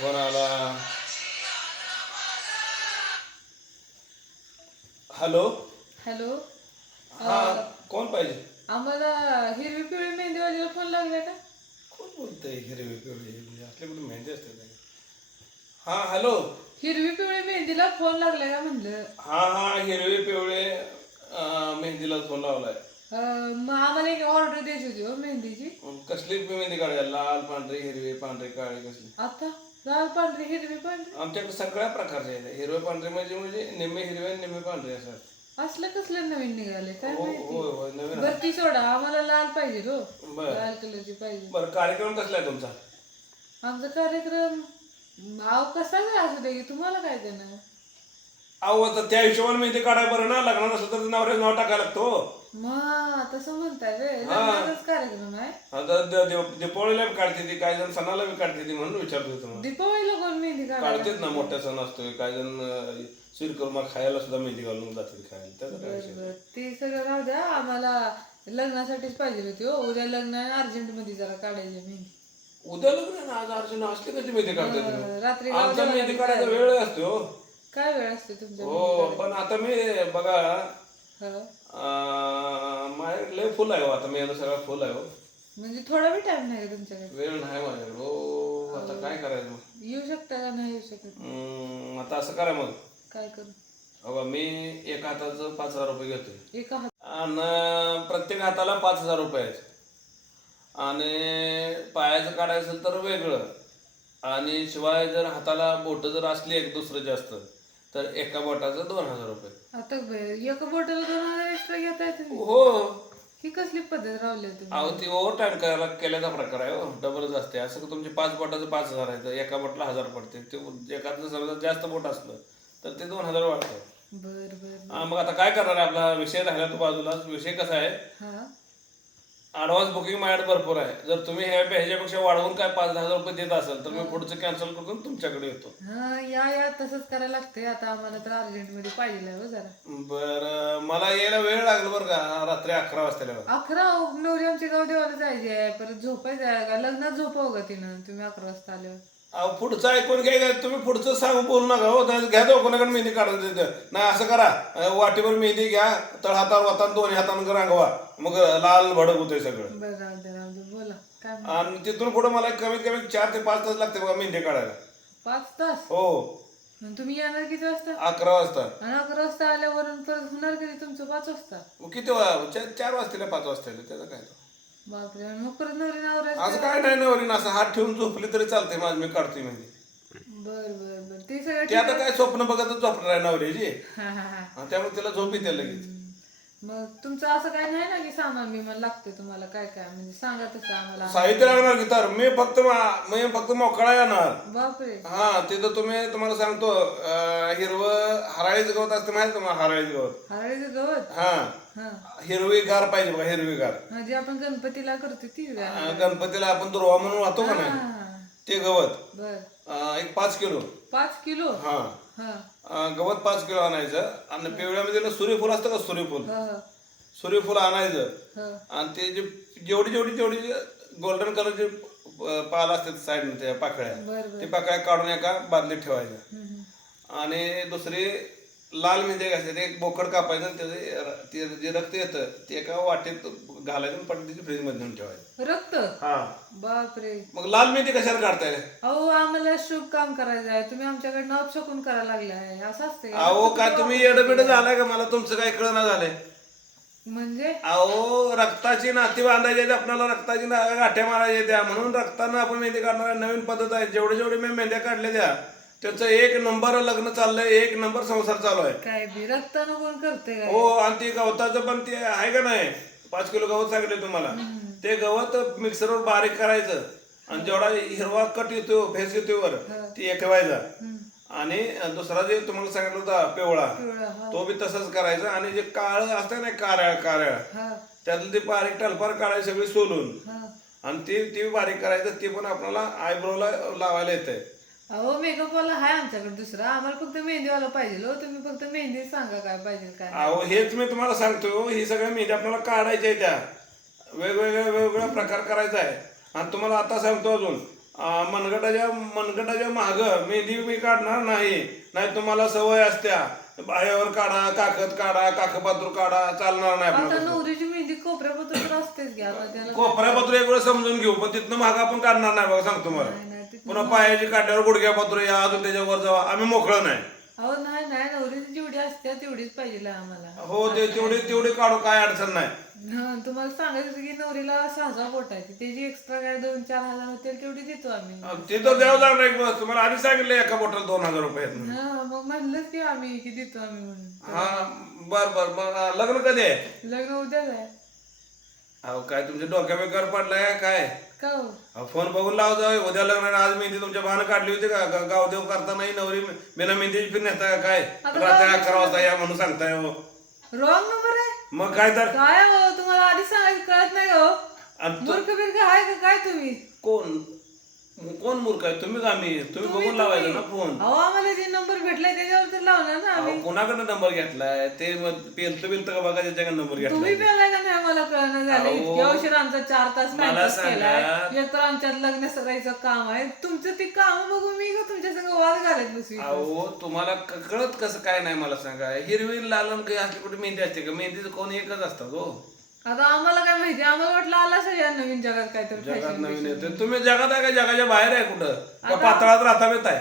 Phone आला hello? Hello? हा कोण पाहिजे? आम्हाला हिरवी पिवळी मेहंदीवालीला फोन लागलाय का? कोण बोलतंय हिरवी पिवळी? म्हणजे आपल्या कुठे मेहंदी असते काय? हा हॅलो? हिरवी पिवळी मेहंदीला फोन लागलाय का म्हणलं? हा हा हिरवे पिवळे मेहंदीला फोन लावलाय. अं, मग आम्हाला एक ऑर्डर द्यायची होती हो मेहंदीची. कसली मेहंदी काढायला? लाल पांढरी हिरवी पांढरी काळी कसली आता? लाल पांढरी हिरवी पांढरी. आमच्याकडे सगळ्या प्रकारचे आहेत. हिरवे पांढरे म्हणजे म्हणजे निम्मे हिरवे आणि निम्मे पांढरे असतात. असलं कसलं नवीन निघाले काय हो माहिती? होय होय नवीन बरं ती सोडा. आम्हाला लाल पाहिजे हो बर. लाल कलरची पाहिजे. बरं कार्यक्रम कसला आहे तुमचा? आमचा कार्यक्रम आव कसा काय असू दे की तुम्हाला काय देणार? अहो आता त्या हिशोबाने मेहंदी काढायला बरं ना. लग्नात असलं तर नवऱ्याचं नाव टाकायला लागतो. मग तसं म्हणताय वे लग्नाचाच कार्यक्रम आहे. आता द- दीप- दीपावलीला बी काढते ती काही जण सणाला बी काढते ती म्हणून विचारतो तुम्हाला. दीपावलीला कोण मेहंदी काढायला काढतेच ना मोठ्या सण असतोय काही जण शिरकुर्मा खायला सुद्धा मेहंदी घालून जातात खायला त्याचा काय विषय बरं, ते सगळं राहू द्या आम्हाला लग्नासाठीच पाहिजे होती हो. उद्या लग्न आहे अर्जंटमध्ये जरा काढायची मेहंदी. उद्या लग्न आहे ना आज अर्जुन असली कशी मेहंदी काढते तुम्ही? रात्री आमचा मेहंदी काढायचा वेळ असतो. काय वेळ असते तुमच्या हो पण आता मी बघा माझ्याकडे लय फुल आहे हो आता मी सगळं फुल आहे हो. म्हणजे थोडा बी टाइम नाही का तुमच्याकडे? वेळ नाही माझ्याकडे हो आता काय करायचं? येऊ शकता का नाही येऊ शकत? हम्म, आता असं करा मग. काय करू? अगं मी एका हाताचं पाच हजार रुपये घेतोय. एका हात आणि प्रत्येक हाताला पाच हजार रुपये आहेत. आणि पायाचं काढायचं असेल तर वेगळं. आणि शिवाय जर हाताला बोट जर असली एक दुसरं जास्त. तर एका बोटाचं दोन हजार रुपये. आता एका बोटाला दोन हजार एक्स्ट्रा घेताय तुम्ही? हो. ही कसली पद्धत रावली तुम्ही? अहो ती ओव्हर टाइम करायला केल्याचा प्रकार आहे हो. डबलच असते. असं का तुमचे पाच बोटाचं पाच हजार आहे तर एका बोटला हजार पडते. ते एखादं समजा जास्त बोट असलं तर ते दोन हजार वाढतं. बर बर मग आता काय करणार आहे आपला? विषय राहिला तो बाजूला विषय कसा आहे? हा. ॲडव्हान्स बुकिंग माझ्याकडे भरपूर आहे. जर तुम्ही ह्या ह्याच्यापेक्षा वाढवून काय पाच दहा हजार रुपये देत असाल तर मी पुढचं कॅन्सल करून तुमच्याकडे येतो. हा या या तसंच करायला लागतंय. आता आम्हाला तर अर्जंटमध्ये पाहिजे हो जरा. बरं मला यायला वेळ लागला बरं का? रात्री अकरा वाजता अकरा? नवरी आमची गाव देवाला जायची आहे परत झोपायचं आहे का लग्नात झोपाव का तिनं. तुम्ही अकरा वाजता आल्यावर. अहो पुढचं ऐकून घ्या काय तुम्ही पुढचं सांगू बोलू नका हो. घ्या जाऊ कोणाकडे मेहंदी काढून देतं. नाही असं करा. अं, वाटीभर मेहंदी घ्या. तळ हातावर वातान दोन्ही हातानं रांगवा. मग लाल भडक होतंय सगळं. बरं राहू दे राहू दे बोला काय म्हण- आणि तिथून पुढे मला कमीत कमी चार ते पाच तास लागते बघा मेहंदी काढायला. पाच तास? हो. मग तुम्ही येणार किती वाजता? अकरा वाजता. आणि अकरा वाजता आल्यावरून परत होणार कधी तुमचं पाच वाजता? मग किती वा- चार चार वाजतील पाच वाजता त्याचं काय. बापरे आणि मग परत नवरी नवरा असं काय? नाही नवरीन असं हात ठेवून झोपली तरी चालते माझं मी काढतोय मेहंदी बर बर बर. ते सगळं ती आता काय स्वप्न बघतच झोपणार आहे हा हा हा. आणि त्यामुळे तिला झोप येते लगेच. मग तुमचं असं काय नाही ना की सामान बिमान लागतंय तुम्हाला काय काय म्हणजे सांगा तसं आम्हाला. साहित्य लागणार की तर? मी फक्त मा- मी फक्त मोकळा येणार. बापरे. हा तिथं तुम्ही तुम्हाला सांगतो अं, हिरवं हराळीचं गवत असतं माहिती तुम्हाला हराळीचं गवत? हरळीचं गवत? हा. हा. हिरवी गार पाहिजे बघा हिरवी गार. हा, जे आपण गणपतीला करतो ती का अं, गणपतीला आपण दुर्वा म्हणून वाहतो का नाही? हा. ते गवत. बर. अं, एक पाच किलो. पाच किलो? हा. अं, गवत पाच किलो आणायचं आणि पिवळ्यामध्ये ना सूर्यफूल असतं का सूर्यफूल? हा. सूर्यफूल आणायचं. हा. आणि ते जे जेवढी जेवढी जेवढी गोल्डन कलरचे पाल असतात साईडने त्या पाकळ्या ते पाकळ्या काढून एका बादलीत ठेवायच्या. आणि दुसरी लाल एक असते ते एक बोकड कापायचं आणि त्याचे ते जे रक्त येतं ते एका वाटेत घालायचं आणि पटदीची फ्रीजमध्ये नेऊन ठेवायचं. रक्त? हा. बापरे. मग लाल मेहंदी कशाला काढताय? अहो आम्हाला शुभ काम करायचं आहे. तुम्ही आमच्याकडनं अपशकून करायला लागले आहे. असं असते अहो काय तुम्ही येडबिड झालाय का? मला तुमचं काही कळना झालंय. म्हणजे? अहो रक्ताची नाती बांधायची आहेत, आपल्याला रक्ताची ना- गाठ्या मारायच्या त्या. म्हणून रक्तानं आपण मेहंदी काढणार नवीन पद्धत आहे. जेवढे जेवढे मी मेहंद्या काढल्या त्या त्याचं एक नंबर लग्न चाललंय एक नंबर संसार चालू आहे. काय बी रक्तानं कोण करते काय? हो आणि ते गवताचं पण ते आहे का नाही? पाच किलो गवत सांगितले तुम्हाला. ते गवत मिक्सरवर बारीक करायचं. आणि जेवढा हिरवा कट येतो फेस येतो वर ती एकवायचा. हम्म. आणि दुसरा जे तुम्हाला सांगितलं होता पिवळा तो बी तसंच करायचा. आणि जे काळ असतं ना कारळ कारळ त्यातलं ते बारीक टलपार काढायचं सगळी सोलून. आणि ते ते बारीक करायचं ते पण आपल्याला आयब्रोला लावायला येतंय. अहो मेकअप वाला आहे आमच्याकडे दुसरा. आम्हाला फक्त मेहंदीवाला पाहिजे हो तुम्ही फक्त मेहंदी सांगा काय पाहिजे काय अहो हेच मी तुम्हाला सांगतो. ही सगळ्या मेहंदी आपल्याला काढायच्या आहे त्या. वेगवेगळ्या वेगवेगळ्या प्रकार करायचा आहे. आणि तुम्हाला आता सांगतो अजून. मनगटाच्या मनगटाच्या माग मेहंदी मी काढणार नाही. नाही तुम्हाला सवय असत्या. बाहेर काढा काकत काढा काकपात्र काढा चालणार नाही नवरीची मेहंदी कोपऱ्यापत्र तर असतेच घ्या कोपऱ्यापत्र एक वेळ समजून घेऊ पण तिथनं माग आपण काढणार नाही बघा सांगतो मला पुन्हा पायाची काढल्यावर गुडघ्यापत्र या अजून त्याच्यावर जावा. आम्ही मोकळं नाही. अहो नाही नाही नवरीची जेवढी असते तेवढीच पाहिजे आम्हाला हो ते तेवढे तेवढे काढू काय अडचण नाही. हा, तुम्हाला सांगायचं की नवरीला सहा हजार बोट आहे त्याची एक्स्ट्रा काय दोन चार हजार होतील तेवढी देतो आम्ही. ते तर द्यावं लागणार एक बस. तुम्हाला आधी सांगितलं एका बॉटल दोन हजार रुपये हा मग म्हणलंच की आम्ही की देतो आम्ही म्हणून. हा बर बर. मग लग्न कधी आहे? लग्न उद्याच आहे. अहो काय तुमच्या डोक्या बेकार पडलाय काय? का हो? अहो, फोन बघून लाव जाऊ उद्या लग्न आहे, आज मेहंदी तुमच्या बाण काढली होती का? गा- गावदेव करता नाही नवरी बिना मेहंदीची फिर नेता का काय? रात्री अकरा वाजता या म्हणून सांगताय हो. रॉंग नंबर आहे. मग काय तर काय हो तुम्हाला आधी सांगायचं कळत नाही हो. आणि तो- मूर्ख बिर्ख आहे का काय तुम्ही? कोण? कोण मूर्ख आहे? तुम्ही का मी तुम्ही बघून लावायचा ना फोन. अहो आम्हाला जे नंबर भेटलाय त्याच्यावर तर लावणार ना आम्ही. अहो, कोणाकडे नंबर घेतलाय? ते मग पेलत पेलत का बघा त्याच्याकडे नंबर घेतलाय तुम्ही पेलाय का कळणं झालं. अहो, उशीर आमचा चार तास मला टाइमपास सांगा. केलाय एक तर आमच्यात लग्न सरायचं काम आहे. तुमचं ते काम बघून मी का तुमच्या संग वाद घालत बसू अहो तुम्हाला क- कळत कसं काय नाही मला सांगा. हिरवी लाल आणि काही असली कुठे मेहंदी असते का? मेहंदीचं कोण एकच असतात हो. आता आम्हाला काय माहिती? आम्हाला वाटलं आला सगळ्या नवीन जगात काहीतरी जगात फॅशन नवीन येते तुम्ही जगात आहे का? जगाच्या बाहेर आहे कुठं? का पातळात राहता येत आहे